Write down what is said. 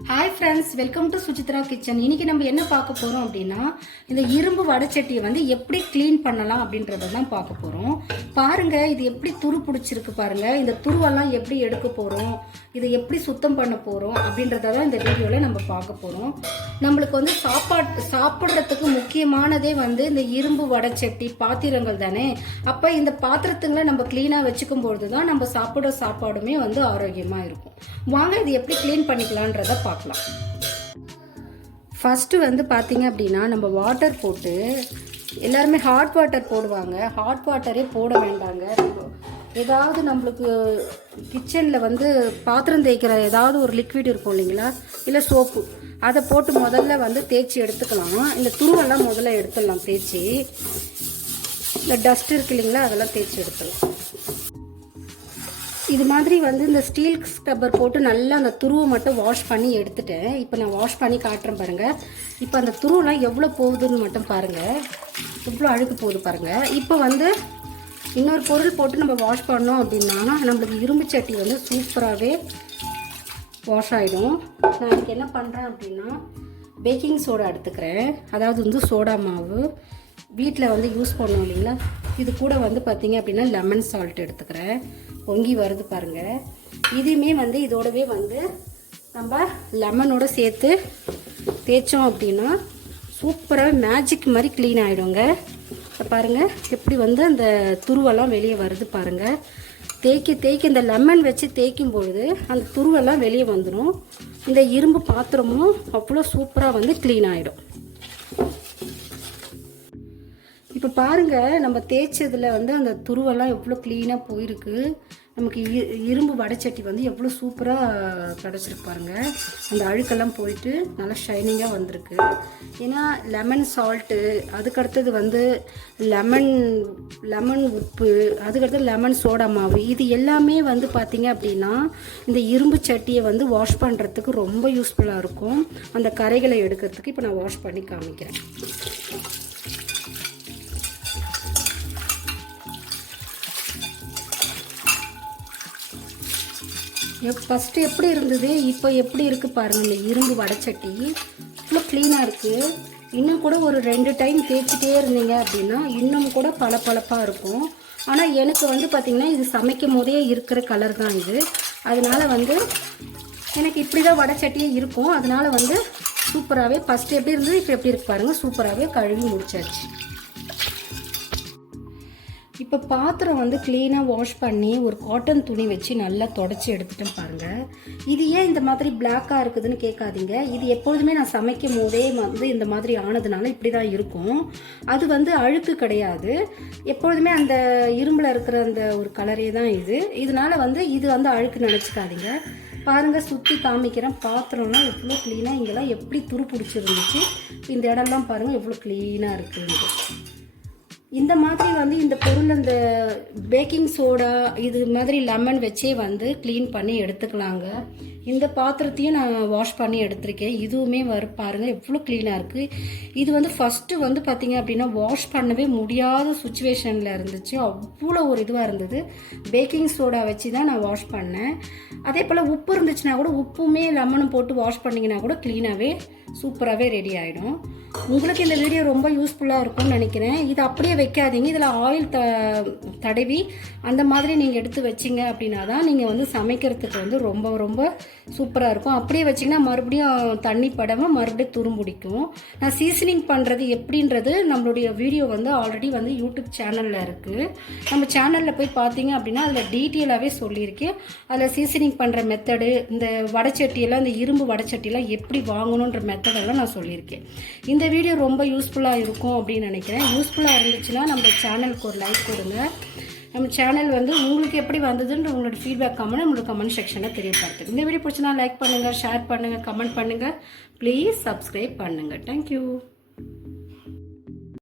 Hi friends welcome to Suchitra kitchen இன்னைக்கு நம்ம என்ன பார்க்க போகிறோம் அப்படின்னா இந்த இரும்பு வடைச்சட்டியை வந்து எப்படி க்ளீன் பண்ணலாம் அப்படின்றத தான் பார்க்க போகிறோம் பாருங்க இது எப்படி துரு பிடிச்சிருக்கு பாருங்கள் இந்த துருவெல்லாம் எப்படி எடுக்க போகிறோம் இதை எப்படி சுத்தம் பண்ண போகிறோம் அப்படின்றத தான் இந்த வீடியோவில் நம்ம பார்க்க போகிறோம் நம்மளுக்கு வந்து சாப்பாடு சாப்பிட்றதுக்கு முக்கியமானதே வந்து இந்த இரும்பு வடைச்சட்டி பாத்திரங்கள் தானே. அப்போ இந்த பாத்திரத்துங்களை நம்ம க்ளீனாக வச்சுக்கும் பொழுது தான் நம்ம சாப்பிட்ற சாப்பாடுமே வந்து ஆரோக்கியமாக இருக்கும். வாங்க இது எப்படி க்ளீன் பண்ணிக்கலான்றத பார்க்கலாம். ஃபஸ்ட்டு வந்து பார்த்தீங்க அப்படின்னா நம்ம வாட்டர் போட்டு எல்லாருமே ஹாட் வாட்டர் போடுவாங்க. ஹாட் வாட்டரே போட வேண்டாங்க. ஏதாவது நம்மளுக்கு கிச்சனில் வந்து பாத்திரம் தேய்க்கிற ஏதாவது ஒரு லிக்விட் இருக்கும் இல்லைங்களா? இல்லை சோப்பு அதை போட்டு முதல்ல வந்து தேய்ச்சி எடுத்துக்கலாம். இந்த துருவெல்லாம் முதல்ல எடுத்துடலாம் தேய்ச்சி. இந்த டஸ்ட் இருக்கு இல்லைங்களா? அதெல்லாம் தேய்ச்சி எடுத்துடலாம். இது மாதிரி வந்து இந்த ஸ்டீல் ஸ்க்ரப்பர் போட்டு நல்லா அந்த துருவை மட்டும் வாஷ் பண்ணி எடுத்துட்டேன். இப்போ நான் வாஷ் பண்ணி காட்டுறேன் பாருங்கள் இப்போ அந்த துருவெலாம் எவ்வளோ போகுதுன்னு மட்டும் பாருங்கள் எவ்வளோ அழுக்கு போகுது பாருங்கள் இப்போ வந்து இன்னொரு பொருள் போட்டு நம்ம வாஷ் பண்ணோம் அப்படின்னா நம்மளுக்கு இரும்பு சட்டி வந்து சூப்பராகவே வாஷ் ஆகிடும் நான் இதுக்கு என்ன பண்ணுறேன் அப்படின்னா பேக்கிங் சோடா எடுத்துக்கிறேன். அதாவது வந்து சோடா மாவு. வீட்டில் வந்து யூஸ் பண்ணோம் இல்லைங்களா? இது கூட வந்து பார்த்திங்க அப்படின்னா லெமன் சால்ட் எடுத்துக்கிறேன். பொங்கி வருது பாருங்கள் இதுவுமே வந்து இதோடவே வந்து நம்ம லெமனோட சேர்த்து தேய்ச்சோம் அப்படின்னா சூப்பராக மேஜிக் மாதிரி க்ளீன் ஆகிடுங்க பாருங்கள் எப்படி வந்து அந்த துருவெல்லாம் வெளியே வருது பாருங்கள் தேய்க்க தேய்க்க இந்த லெமன் வச்சு தேய்க்கும் பொழுது அந்த துருவெல்லாம் வெளியே வந்துடும் இந்த இரும்பு பாத்திரமும் அவ்வளோ சூப்பராக வந்து க்ளீன் ஆகிடும் இப்போ பாருங்கள் நம்ம தேய்ச்சதில் வந்து அந்த துருவெல்லாம் எவ்வளோ க்ளீனாக போயிருக்கு. நமக்கு இரும்பு வடைச்சட்டி வந்து எவ்வளோ சூப்பராக கிடச்சிருக்கு பாருங்க. அந்த அழுக்கெல்லாம் போயிட்டு நல்லா ஷைனிங்காக வந்திருக்கு. ஏன்னா லெமன் சால்ட்டு அதுக்கடுத்தது வந்து லெமன் லெமன் உப்பு அதுக்கடுத்தது லெமன் சோடா மாவு இது எல்லாமே வந்து பார்த்திங்க அப்படின்னா இந்த இரும்பு சட்டியை வந்து வாஷ் பண்ணுறதுக்கு ரொம்ப யூஸ்ஃபுல்லாக இருக்கும். அந்த கரைகளை எடுக்கிறதுக்கு இப்போ நான் வாஷ் பண்ணி காமிக்கிறேன். ஃபஸ்ட்டு எப்படி இருந்தது? இப்போ எப்படி இருக்குது பாருங்கள் இந்த இரும்பு வடைச்சட்டி. இவ்வளோ க்ளீனாக இருக்குது இன்னும் கூட ஒரு ரெண்டு டைம் தேய்ச்சிட்டே இருந்தீங்க அப்படின்னா இன்னும் கூட பளபளப்பாக இருக்கும். ஆனால் எனக்கு வந்து பார்த்திங்கன்னா இது சமைக்கும் போதே இருக்கிற கலர் தான் இது. அதனால் வந்து எனக்கு இப்படி தான் வடைச்சட்டியே இருக்கும். அதனால வந்து சூப்பராகவே ஃபஸ்ட்டு எப்படி இருந்தது? இப்போ எப்படி இருக்கு பாருங்கள் சூப்பராகவே கழுவி முடிச்சாச்சு. இப்போ பாத்திரம் வந்து க்ளீனாக வாஷ் பண்ணி ஒரு காட்டன் துணி வச்சு நல்லா தொடச்சி எடுத்துட்டேன் பாருங்கள் இது ஏன் இந்த மாதிரி பிளாக்காக இருக்குதுன்னு கேட்காதீங்க. இது எப்பொழுதுமே நான் சமைக்கும் போதே வந்து இந்த மாதிரி ஆனதுனால இப்படி தான் இருக்கும். அது வந்து அழுக்கு கிடையாது. எப்பொழுதுமே அந்த இரும்பில் இருக்கிற அந்த ஒரு கலரே தான் இது. இதனால வந்து இது வந்து அழுக்கு நினச்சிக்காதீங்க. பாருங்கள் சுற்றி காமிக்கிறேன். பாத்திரம்லாம் எவ்வளோ க்ளீனாக இங்கெல்லாம் எப்படி துரு பிடிச்சிருந்துச்சு. இந்த இடம்லாம் பாருங்கள் எவ்வளோ க்ளீனாக இருக்குது இந்த மாதிரி வந்து இந்த பொருள் அந்த பேக்கிங் சோடா இது மாதிரி லெமன் வச்சே வந்து க்ளீன் பண்ணி எடுத்துக்கலாங்க. இந்த பாத்திரத்தையும் நான் வாஷ் பண்ணி எடுத்திருக்கேன். இதுவுமே வரு பாருங்கள் எவ்வளோ க்ளீனாக இருக்குது இது வந்து ஃபஸ்ட்டு வந்து பார்த்தீங்க அப்படின்னா வாஷ் பண்ணவே முடியாத சுச்சுவேஷனில் இருந்துச்சு. அவ்வளோ ஒரு இதுவாக இருந்தது. பேக்கிங் சோடா வச்சு தான் நான் வாஷ் பண்ணேன். அதே போல் உப்பு இருந்துச்சுன்னா கூட உப்புமே லெமனும் போட்டு வாஷ் பண்ணிங்கன்னா கூட க்ளீனாகவே சூப்பராகவே ரெடி ஆகிடும் உங்களுக்கு இந்த வீடியோ ரொம்ப யூஸ்ஃபுல்லாக இருக்கும்னு நினைக்கிறேன். இது அப்படியே வைக்காதீங்க. இதில் ஆயில் த தடவி அந்த மாதிரி நீங்கள் எடுத்து வச்சிங்க அப்படின்னா தான் நீங்கள் வந்து சமைக்கிறதுக்கு வந்து ரொம்ப ரொம்ப சூப்பராக இருக்கும். அப்படியே வச்சிங்கன்னா மறுபடியும் தண்ணி படாமல் மறுபடியும் துரும்பிடிக்கும் நான் சீசனிங் பண்ணுறது எப்படின்றது நம்மளுடைய வீடியோ வந்து ஆல்ரெடி வந்து யூடியூப் சேனலில் இருக்குது நம்ம சேனலில் போய் பார்த்தீங்க அப்படின்னா அதில் டீட்டெயிலாகவே சொல்லியிருக்கேன். அதில் சீசனிங் பண்ணுற மெத்தடு இந்த வடைச்சட்டியெல்லாம் இந்த இரும்பு வடைச்சட்டியெல்லாம் எப்படி வாங்கணுன்ற மெத்தடெல்லாம் நான் சொல்லியிருக்கேன். இந்த வீடியோ ரொம்ப யூஸ்ஃபுல்லாக இருக்கும் அப்படின்னு நினைக்கிறேன். யூஸ்ஃபுல்லாக இருந்துச்சுன்னா நம்ம சேனலுக்கு ஒரு லைக் கொடுங்க. நம்ம சேனல் வந்து உங்களுக்கு எப்படி வந்ததுன்ற உங்களோட ஃபீட்பேக் கமெண்ட் நம்மளோட கமெண்ட் செக்ஷனில் தெரியப்படுத்துங்க இந்த வீடியோ பிடிச்சினா லைக் பண்ணுங்கள் ஷேர் பண்ணுங்கள் கமெண்ட் பண்ணுங்கள் ப்ளீஸ் சப்ஸ்கிரைப் பண்ணுங்கள் தேங்க்யூ